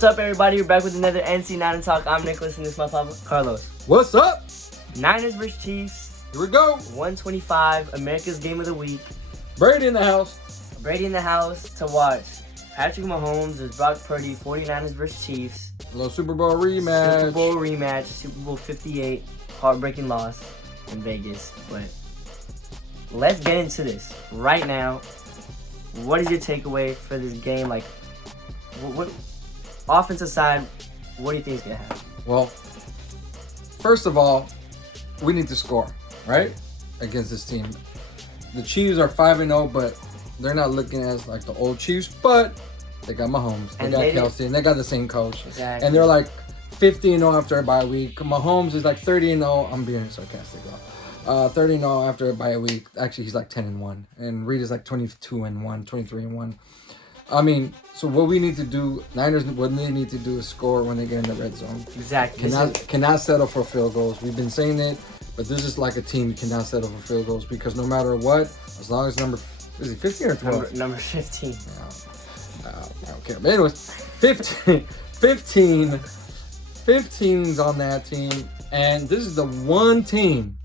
What's up, everybody? We're back with another NC Niner Talk. I'm Nicholas, and this is my papa, Carlos. What's up? Niners versus Chiefs. Here we go. 125, America's Game of the Week. Brady in the house. Brady in the house to watch. Patrick Mahomes versus Brock Purdy, 49ers versus Chiefs. A little Super Bowl rematch. Super Bowl rematch, Super Bowl 58. Heartbreaking loss in Vegas. But let's get into this right now. What is your takeaway for this game? Like, what offensive side, what do you think is going to happen? Well, first of all, we need to score, right? Against this team. The Chiefs are 5-0, but they're not looking as like the old Chiefs, but they got Mahomes, they got Kelsey, and they got the same coach. Exactly. And they're like 50-0 after a bye week. Mahomes is like 30-0. I'm being sarcastic though. 30-0 after a bye week. Actually, he's like 10-1. And Reed is like 22-1, 23-1. I mean, so what we need to do, Niners, what they need to do is score when they get in the red zone. Exactly. Cannot settle for field goals. We've been saying it, but this is like a team cannot settle for field goals because no matter what, as long as is he 15 or 12? Number 15. I don't care. But anyways, 15's on that team, and this is the one team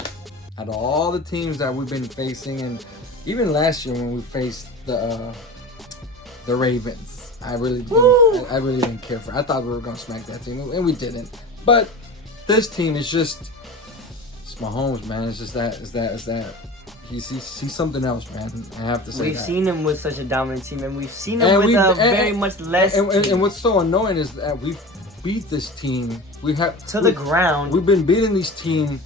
out of all the teams that we've been facing, and even last year when we faced the Ravens, I really didn't care for. I thought we were gonna smack that team, and we didn't. But this team is just, it's Mahomes, man. It's just that. He's something else, man. I have to say we've that. seen him with such a dominant team, and we've seen him with a very much less team. And what's so annoying is that we've beat this team. The ground. We've been beating these teams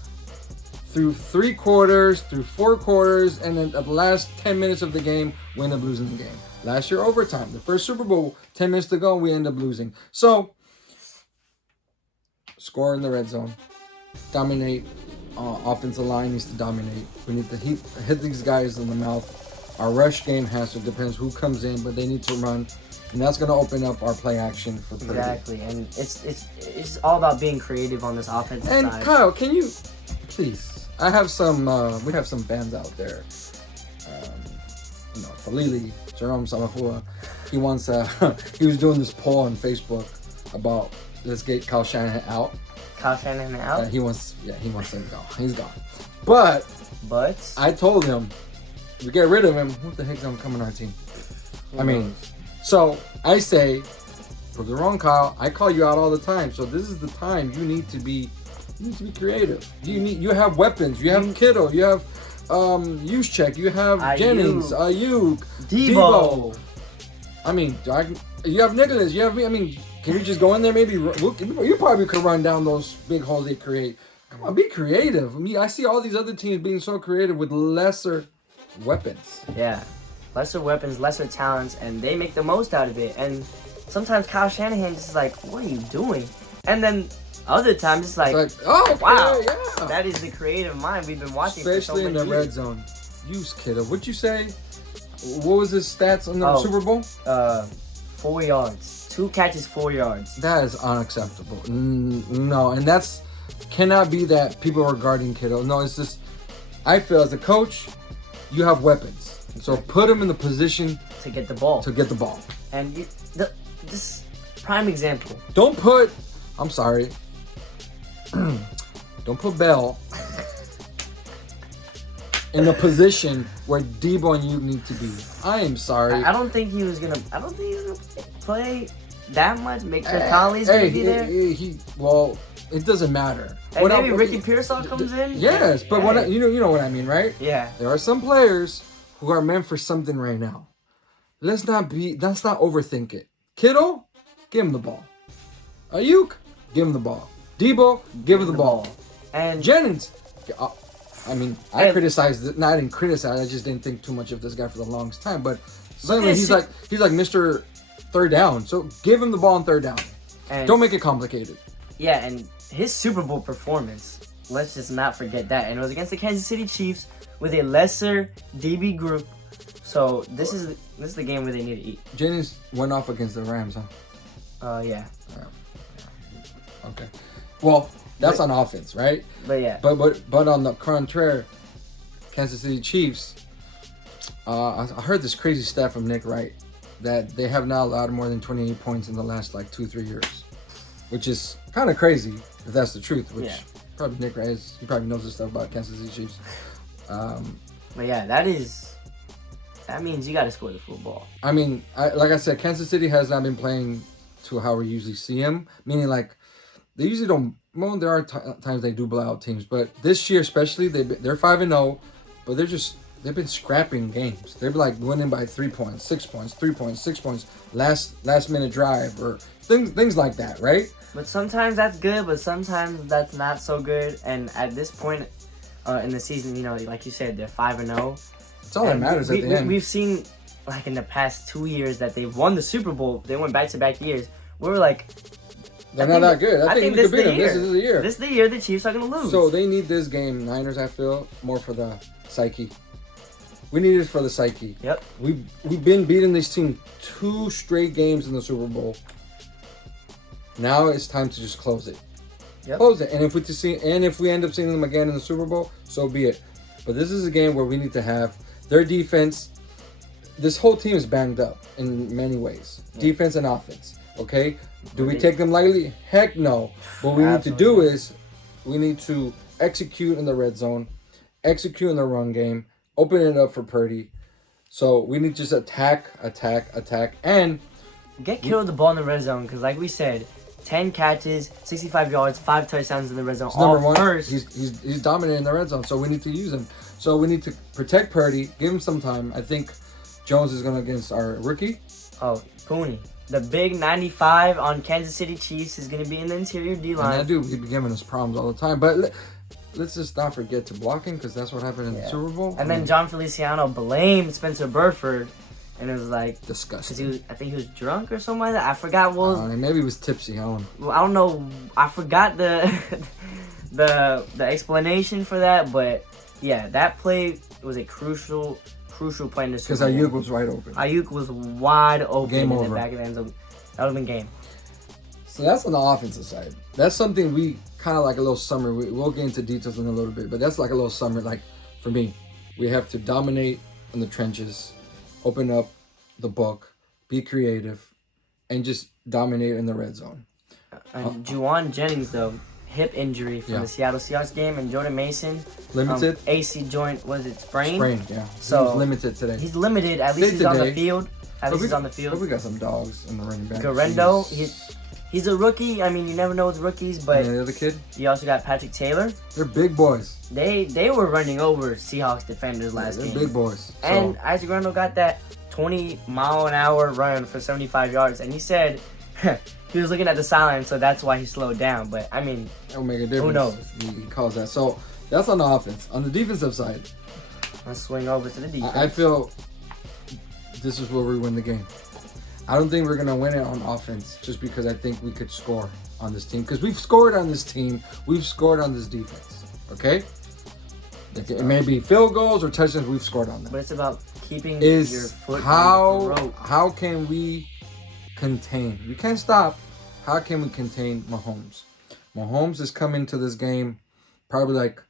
through 3 quarters, through 4 quarters, and then at the last 10 minutes of the game, we end up losing the game. Last year, overtime. The first Super Bowl, 10 minutes to go, we end up losing. So, score in the red zone. Dominate. Offensive line needs to dominate. We need to hit these guys in the mouth. Our rush game has to, depends who comes in, but they need to run. And that's going to open up our play action for Purdy. Exactly. And it's all about being creative on this offensive side. And Kyle, can you, please, I have some, we have some fans out there. Falili, Jerome Salafua, he was doing this poll on Facebook about let's get Kyle Shanahan out. Kyle Shanahan out? He wants him to go. He's gone. But I told him, if we get rid of him, who the heck's gonna come on our team? So I say, prove the wrong, Kyle. I call you out all the time. So this is the time you need to be creative. You have weapons. You have Kittle. You have Juszczyk. You have Jennings. Ayuk. Debo. You have Nicholas. You have me. Can you just go in there? Maybe you probably could run down those big holes they create. Come on, be creative. I see all these other teams being so creative with lesser weapons. Yeah, lesser weapons, lesser talents, and they make the most out of it. And sometimes Kyle Shanahan just like, what are you doing? And then other times it's like oh, okay, wow, yeah. That is the creative mind we've been watching. Especially for so in the years. red zone. Use Kittle. What'd you say? What was his stats on the Super Bowl? 4 yards. 2 catches, 4 yards. That is unacceptable. No, and that's cannot be that people are guarding Kittle. No, it's just I feel as a coach, you have weapons, so put him in the position to get the ball. And This prime example. Don't put. I'm sorry. Don't put Bell in the position where Debo and you need to be. I am sorry. I don't think he was gonna play that much. Make sure Conley's gonna be there. It doesn't matter. Hey, maybe Ricky Pearsall comes in. Yes, but you know what I mean, right? Yeah. There are some players who are meant for something right now. Let's not overthink it. Kittle, give him the ball. Ayuk, give him the ball. Debo, give him the ball. And Jennings. I criticized it. No, I didn't criticize. I just didn't think too much of this guy for the longest time. But suddenly he's like Mr. Third down. So give him the ball on third down. And don't make it complicated. Yeah, and his Super Bowl performance, let's just not forget that. And it was against the Kansas City Chiefs with a lesser DB group. So this is the game where they need to eat. Jennings went off against the Rams, huh? Yeah. Okay. Well, that's on offense, right? But yeah. But on the contrary, Kansas City Chiefs, I heard this crazy stat from Nick Wright. that they have not allowed more than 28 points in the last like 2-3 years, which is kind of crazy if that's the truth. Which probably Nick Reyes, he probably knows this stuff about Kansas City Chiefs. But yeah, that means you got to score the football. I mean, like I said, Kansas City has not been playing to how we usually see them. Meaning, like, they usually don't. Well, there are times they do blow out teams, but this year especially, they're 5-0, but they've been scrapping games. They're like winning by 3 points, 6 points, 3 points, 6 points, last minute drive or things like that, right? But sometimes that's good, but sometimes that's not so good. And at this point in the season, you know, like you said, they're 5-0. It's all that matters at the end. We've seen, like, in the past 2 years that they've won the Super Bowl. They went back-to-back years. We were like, they're not that good. I think we could beat them. This is the year. This is the year the Chiefs are going to lose. So they need this game, Niners, I feel, more for the psyche. We need it for the psyche. Yep. We've been beating this team 2 straight games in the Super Bowl. Now it's time to just close it. Yep. Close it. And if we end up seeing them again in the Super Bowl, so be it. But this is a game where we need to have their defense. This whole team is banged up in many ways. Yeah. Defense and offense. Okay? Do we take them lightly? Heck no. What we need to do is we need to execute in the red zone, execute in the run game, open it up for Purdy. So we need to just attack, and get killed the ball in the red zone. Because like we said, 10 catches, 65 yards, 5 touchdowns in the red zone. Number one, he's dominating the red zone, so we need to use him. So we need to protect Purdy, give him some time. I think Jones is going against our rookie. Oh, Cooney. The big 95 on Kansas City Chiefs is going to be in the interior D-line. And that dude, he'd be giving us problems all the time. But let's just not forget to block him, because that's what happened in the Super Bowl. And then John Feliciano blamed Spencer Burford. And it was like disgusting. I think he was drunk or something like that. I forgot what was. Maybe he was tipsy. I don't know. I forgot the the explanation for that, but yeah, that play was a crucial play in the Super Bowl. Because Ayuk was wide open. Ayuk was wide open game in over. The back of the end zone. That would have been game. So that's on the offensive side. That's something we kind of like a little summer. We'll get into details in a little bit, but that's like a little summer. Like for me, we have to dominate in the trenches. Open up the book, be creative, and just dominate in the red zone. Juwan Jennings, though, hip injury from the Seattle Seahawks game, and Jordan Mason, limited. AC joint, was it sprained? Sprained, yeah. So he's limited today. He's limited. At least he's on the field. He's on the field. But we got some dogs in the running back. Garendo, he's a rookie. I mean, you never know with rookies, but the other kid. You also got Patrick Taylor. They're big boys. They were running over Seahawks defenders last game. They're big boys. And Isaac Garendo got that 20-mile-an-hour run for 75 yards, and he said he was looking at the sideline, so that's why he slowed down. But I mean, that'll make a difference. Who knows? He calls that. So that's on the offense. On the defensive side, let's swing over to the defense. I feel this is where we win the game. I don't think we're gonna win it on offense just because I think we could score on this team, because we've scored on this team, we've scored on this defense. Okay, it may be field goals or touchdowns, we've scored on them. But it's about keeping your foot on the throat. How can we contain? We can't stop. How can we contain Mahomes? Mahomes is coming to this game probably like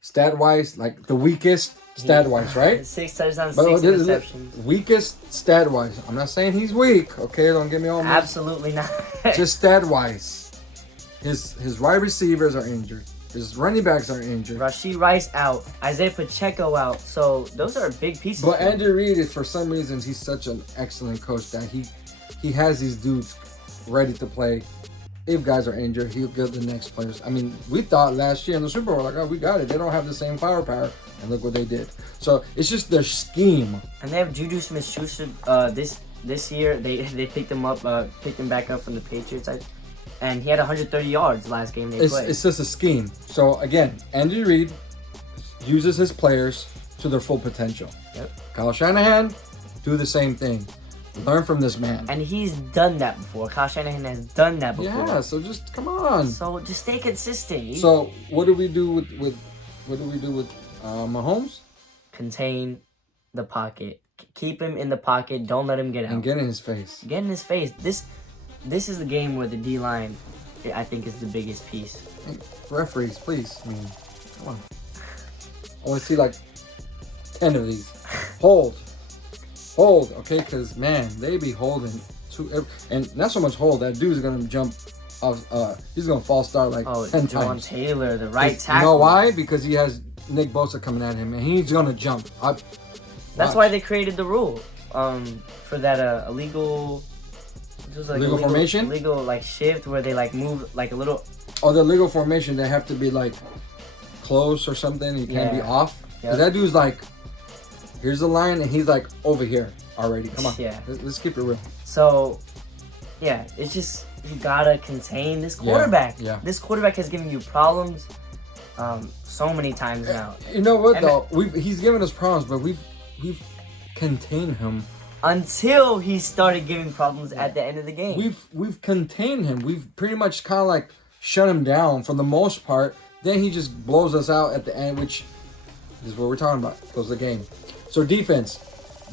stat-wise, like the weakest stat-wise, right? 6 touchdowns, 6 interceptions. Weakest stat-wise. I'm not saying he's weak, okay? Don't get me all mad. Absolutely not. Just stat-wise. His wide receivers are injured. His running backs are injured. Rashee Rice out. Isaiah Pacheco out. So those are big pieces. But Andy Reid is, for some reason, he's such an excellent coach that he has these dudes ready to play. If guys are injured, he'll get the next players. I mean, we thought last year in the Super Bowl, like, oh, we got it. They don't have the same firepower. And look what they did. So it's just their scheme. And they have Juju Smith-Schuster this year. They picked him back up from the Patriots. And he had 130 yards last game they played. It's just a scheme. So again, Andy Reid uses his players to their full potential. Yep. Kyle Shanahan, do the same thing. Learn from this man. And he's done that before. Kyle Shanahan has done that before. Yeah, so just come on. So just stay consistent. So what do we do with Mahomes? Contain the pocket. Keep him in the pocket. Don't let him get out. And get in his face. Get in his face. This is the game where the D-line, I think, is the biggest piece. Hey, referees, please. I mean, come on. I want to see like 10 of these. Hold. hold, okay? Because, man, they be holding. And not so much hold. That dude's going to jump off. He's going to fall start like 10 times. Taylor, the right tackle. You know why? Because he has Nick Bosa coming at him, and he's going to jump. That's why they created the rule for that illegal... Like illegal formation? Illegal, like, shift where they, like, move, like, a little... Oh, the legal formation, they have to be, like, close or something. You can't be off. Yep. That dude's, like, here's the line, and he's, like, over here already. Come on. Yeah. Let's keep it real. So, yeah, it's just, you gotta contain this quarterback. Yeah. This quarterback has given you problems so many times now. You know what, though? He's given us problems, but we've contained him. Until he started giving problems at the end of the game. We've contained him. We've pretty much kind of like shut him down for the most part. Then he just blows us out at the end, which is what we're talking about. Close the game. So defense,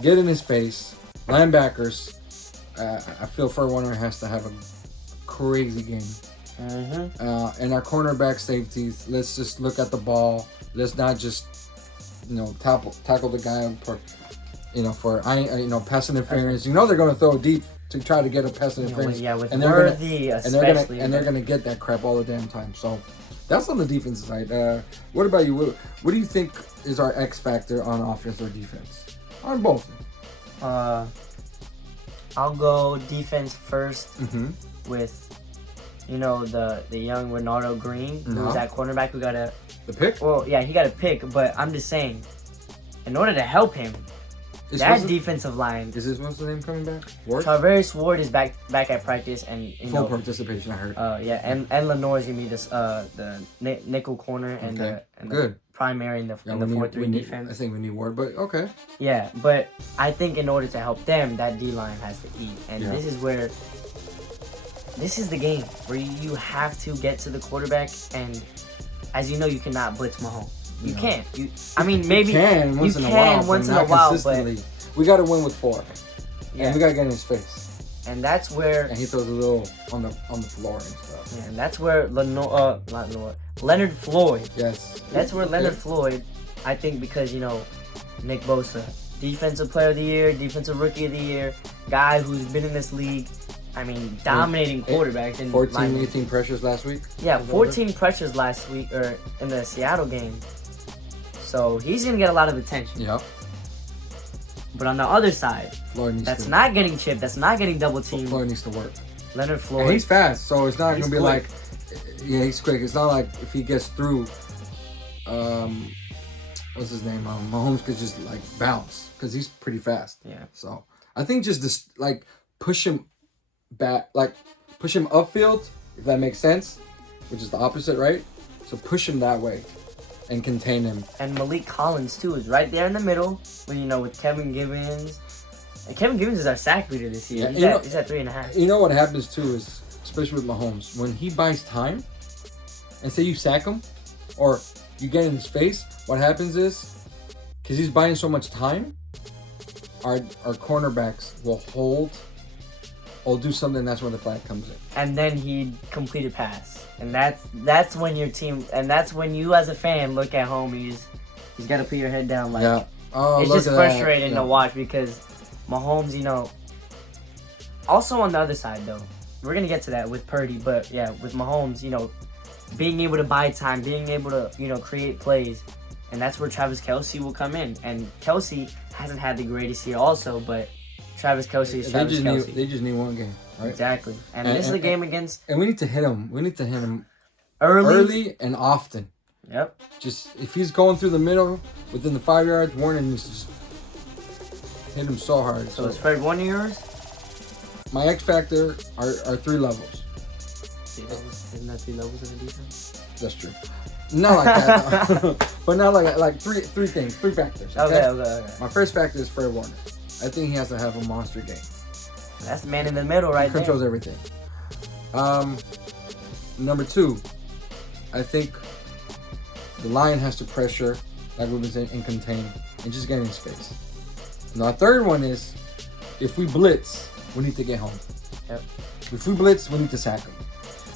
get in his face. Linebackers, I feel Fred Warner has to have a crazy game. Mm-hmm. And our cornerback safeties, let's just look at the ball. Let's not just, tackle the guy for pass interference. You know they're going to throw deep to try to get a pass interference. With and Worthy especially. And they're going to get that crap all the damn time. So that's on the defensive side. What about you? What do you think is our X factor on offense or defense? On both. I'll go defense first with, the young Ronaldo Green, who was that cornerback who got the pick? Well, yeah, he got a pick, but I'm just saying, in order to help him, defensive line. Is what's the name coming back? Ward? Travis Ward is back at practice and full participation. I heard. And Lenore's gonna be the nickel corner and the primary in the 4-3 defense. I think we need Ward, but okay. Yeah, but I think in order to help them, that D line has to eat, and this is the game where you have to get to the quarterback, and as you know, you cannot blitz Mahomes. You can't. Maybe you can once in a while, but we got to win with 4. Yeah, and we got to get in his face. And that's where he throws a little on the floor and stuff. Yeah, and that's where Leonard Floyd. Yes. That's where Leonard Floyd. I think because Nick Bosa, defensive player of the year, defensive rookie of the year, guy who's been in this league. Dominating quarterback. 18 pressures last week. Yeah, 14 pressures last week, or in the Seattle game. So he's gonna get a lot of attention. Yep. But on the other side, that's not getting chipped. That's not getting double teamed. Floyd needs to work. Leonard Floyd. And he's fast, so it's not gonna be quick. He's quick. It's not like if he gets through. What's his name? Mahomes could just like bounce because he's pretty fast. Yeah. So I think just this push him back, push him upfield, if that makes sense, which is the opposite, right? So push him that way and contain him. And Malik Collins too is right there in the middle with Kevin Givens. And Kevin Givens is our sack leader this year. Yeah, he's at 3.5. You know what happens too is, especially with Mahomes, when he buys time, and say you sack him or you get in his face, what happens is, because he's buying so much time, our cornerbacks will hold or do something. That's when the flag comes in. And then he'd complete a pass, and that's when your team, and that's when you as a fan look at home. He's got to put your head down. It's just frustrating to watch because Mahomes, Also on the other side though, we're gonna get to that with Purdy, but with Mahomes, being able to buy time, being able to create plays, and that's where Travis Kelce will come in. And Kelce hasn't had the greatest year also, but Travis Kelce is Travis Kelce. They just need one game, right? Exactly. And this is a game against... And we need to hit him. We need to hit him early and often. Yep. Just, if he's going through the middle, within the 5 yards, Warner needs to just hit him so hard. So is Fred one of yours? My X factor are 3 levels. Isn't that 3 levels of the defense? That's true. Not like that, but not like three things, 3 factors. Okay. My first factor is Fred Warner. I think he has to have a monster game. That's the man in the middle right there. He controls everything. Number 2, I think the line has to pressure, like we've been saying, and contain, and just get in his face. And the third one is, if we blitz, we need to get home. Yep. If we blitz, we need to sack him.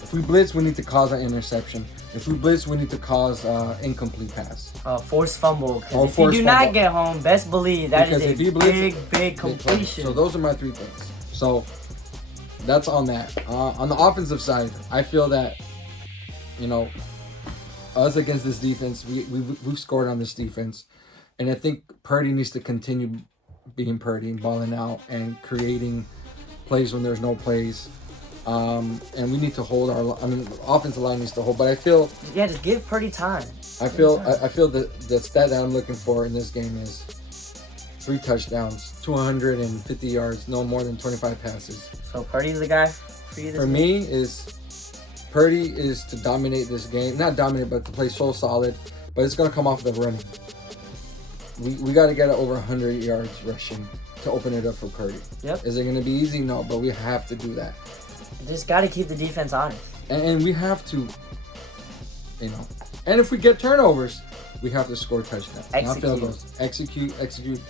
If we blitz, we need to cause an interception. If we blitz, we need to cause incomplete pass. Forced fumble. Because if you do not get home, best believe that is a big completion. So those are my 3 things. So that's on that. On the offensive side, I feel that, you know, us against this defense, we've scored on this defense. And I think Purdy needs to continue being Purdy and balling out and creating plays when there's no plays. And we need to hold the offensive line needs to hold, but I feel just give Purdy time. I feel the stat that I'm looking for in this game is 3 touchdowns, 250 yards, no more than 25 passes. So Purdy's the guy for you. For me, Purdy is to dominate this game, not dominate, but to play so solid. But it's gonna come off the running. We got to get over 100 yards rushing to open it up for Purdy. Yep. Is it gonna be easy? No, but we have to do that. Just got to keep the defense honest. And we have to, you know. And if we get turnovers, we have to score touchdowns. Not field goals. Execute.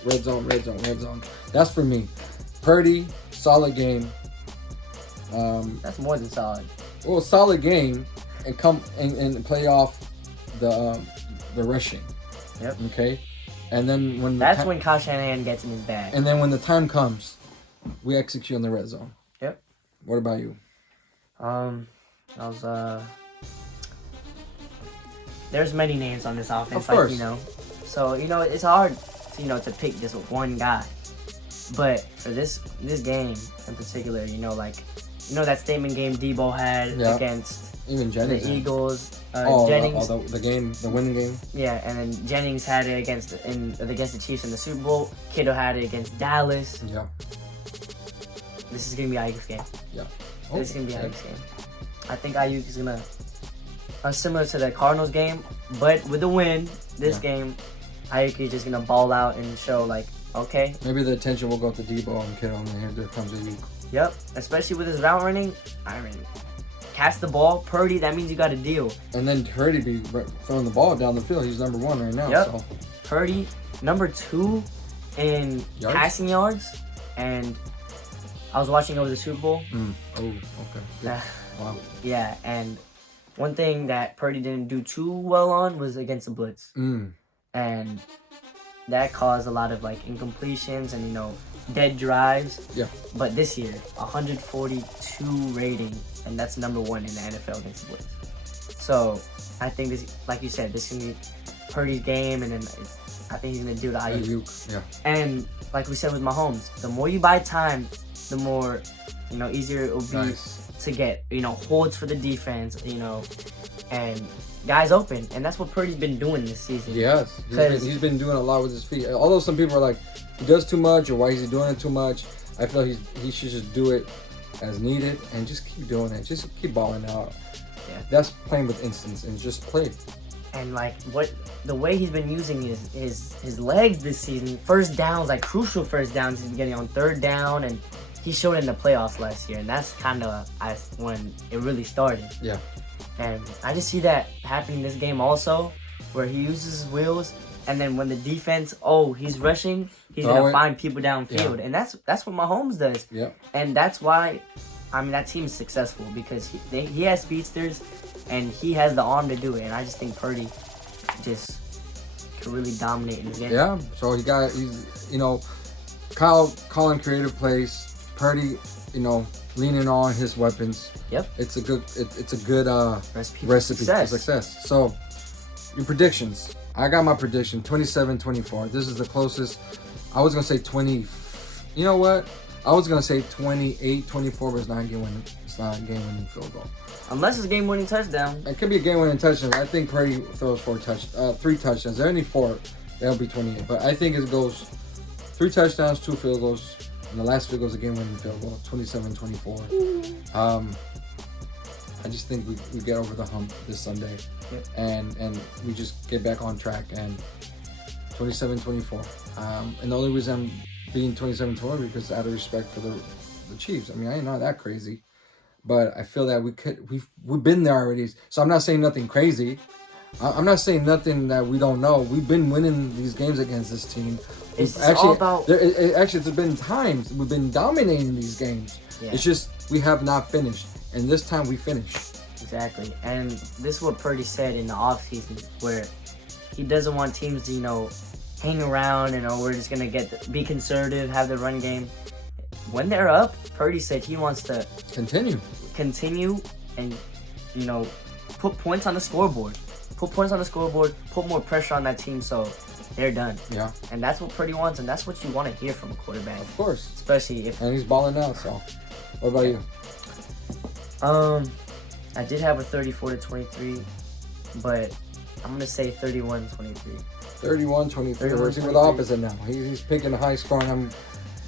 Red zone. That's for me. Purdy, solid game. That's more than solid. Well, solid game, and come and play off the rushing. Yep. Okay. And then when when Kyle Shanahan gets in his bag. And then when the time comes, we execute on the red zone. Yep. What about you? There's many names on this offense, of course. So it's hard, to pick just one guy. But for this game in particular, that statement game Debo had against even Jennings the Eagles. Jennings, the winning game. Yeah, and then Jennings had it against the Chiefs in the Super Bowl. Kittle had it against Dallas. Yeah. This is gonna be Ayuk's game. Yeah. This is gonna be Ayuk's game. I think Ayuk is gonna similar to the Cardinals game, but with the win, this game, Ayuk is just gonna ball out and show okay. Maybe the attention will go to Debo and Kittle, and there comes Ayuk. Yep, especially with his route running. Cast the ball, Purdy. That means you got to deal. And then Purdy be throwing the ball down the field. He's number 1 right now. Yep. So. Purdy, number 2 in passing yards, and I was watching over the Super Bowl. Oh, okay. Good. Wow. Yeah, and one thing that Purdy didn't do too well on was against the blitz, and that caused a lot of incompletions and dead drives. Yeah. But this year, 142 rating, and that's number 1 in the NFL against the blitz. So I think this, like you said, this is gonna be Purdy's game, and then I think he's gonna do the Ayuk. Yeah. And like we said with Mahomes, the more you buy time, the more easier it will be to get holds for the defense, and guys open, and that's what Purdy's been doing this season. Yes, he's been doing a lot with his feet. Although some people are like, he does too much, or why is he doing it too much? I feel he should just do it as needed and just keep doing it. Just keep balling out. Yeah, that's playing with instincts and just play. And the way he's been using his legs this season, first downs, crucial first downs, he's been getting on 3rd down, and he showed it in the playoffs last year, and that's kind of when it really started. Yeah. And I just see that happening this game also, where he uses his wheels, and then when the defense, he's rushing, he's gonna find people downfield, and that's what Mahomes does. Yeah. And that's why, that team is successful, because he has speedsters, and he has the arm to do it. And I just think Purdy just can really dominate in this game. Yeah. So he's Kyle calling creative plays, Purdy, leaning on his weapons. Yep. It's a good recipe for success. So, your predictions. I got my prediction, 27-24. This is the closest. I was going to say 20. You know what? I was going to say 28-24, but it's not a game-winning. It's not a game-winning field goal. Unless it's a game-winning touchdown. It could be a game-winning touchdown. I think Purdy throws 3 touchdowns. There are only 4. That'll be 28. But I think it goes 3 touchdowns, 2 field goals. And the last field goal is a game-winning field goal, 27-24. I just think we get over the hump this Sunday, and we just get back on track, and 27-24. And the only reason I'm being 27-24 because out of respect for the Chiefs. I ain't not that crazy, but I feel that we've been there already. So I'm not saying nothing crazy. I'm not saying nothing that we don't know. We've been winning these games against this team. It's all about... Actually, there's been times we've been dominating these games. Yeah. It's just we have not finished. And this time we finished. Exactly. And this is what Purdy said in the offseason, where he doesn't want teams to, hang around and, we're just going to be conservative, have the run game. When they're up, Purdy said he wants to continue and, put points on the scoreboard. Put more pressure on that team so they're done. Yeah. And that's what Purdy wants, and that's what you want to hear from a quarterback. Of course. Especially if... And he's balling out, so... What about you? I did have a 34-23, but I'm going to say 31-23. 31-23. We're the opposite now. He's picking a high scoring.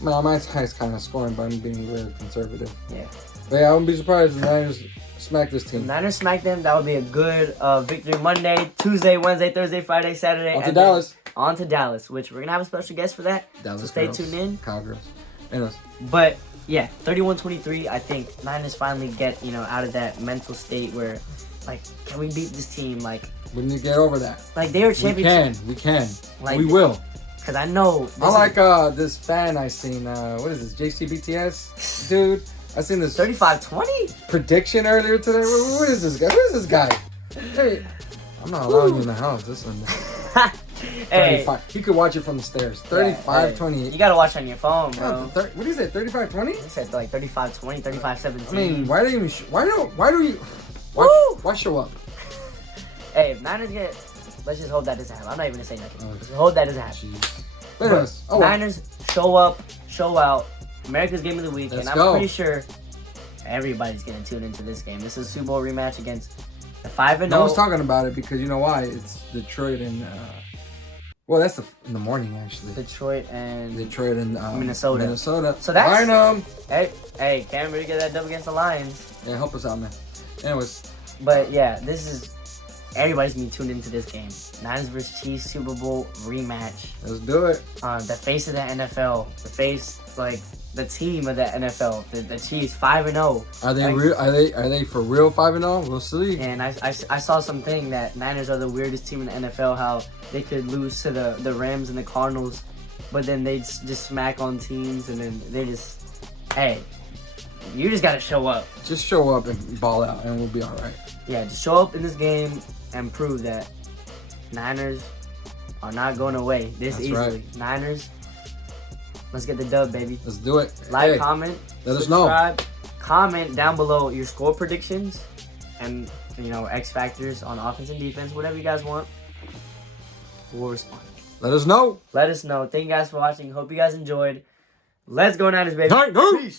Mine's kind of scoring, but I'm being really conservative. Yeah. But yeah, I wouldn't be surprised if the Niners smack this team. If the Niners smack them, that would be a good victory. Monday, Tuesday, Wednesday, Thursday, Friday, Saturday. On to Dallas, which we're going to have a special guest for that. Dallas so stay girls, tuned in. Cowgirls. Anyways. But, yeah, 31-23, I think Niners finally get, out of that mental state where, can we beat this team? We need to get over that. They are championship. We can. We will. Because I know. I like this fan I seen. What is this? JCBTS? Dude, I seen this 35-20 prediction earlier today. What is this guy? Who is this guy? Hey, I'm not allowing you in the house. This one. Hey. 35. You could watch it from the stairs. 35-28. You gotta watch on your phone, bro. What do you say? 35-20? He said 35-20, 35-17. I mean, why do you? Why show up? Hey, if Niners get, let's just hope that doesn't happen. I'm not even gonna say nothing. Let's hope that doesn't happen. Niners show up, show out. America's game of the week, and I'm pretty sure everybody's gonna tune into this game. This is a Super Bowl rematch against the 5-0. No one's talking about it because you know why? It's Detroit and well, that's in the morning actually. Detroit and Minnesota. So that's Hey, Canberra get that dub against the Lions. Yeah, help us out, man. Anyways, but yeah, this is everybody's gonna be tuned into this game. Niners vs Chiefs Super Bowl rematch. Let's do it. The face of the NFL, the face the team of the NFL, the Chiefs 5-0. Are they real? Are they for real 5-0? We'll see. And I saw something that Niners are the weirdest team in the NFL. How they could lose to the Rams and the Cardinals, but then they just smack on teams, and then they just you just gotta show up. Just show up and ball out, and we'll be all right. Yeah, just show up in this game and prove that Niners are not going away this easily. Right. Niners, let's get the dub, baby. Let's do it. Comment, let subscribe, comment down below your score predictions and X factors on offense and defense, whatever you guys want. We'll respond. Let us know. Thank you guys for watching. Hope you guys enjoyed. Let's go Niners, baby. Peace.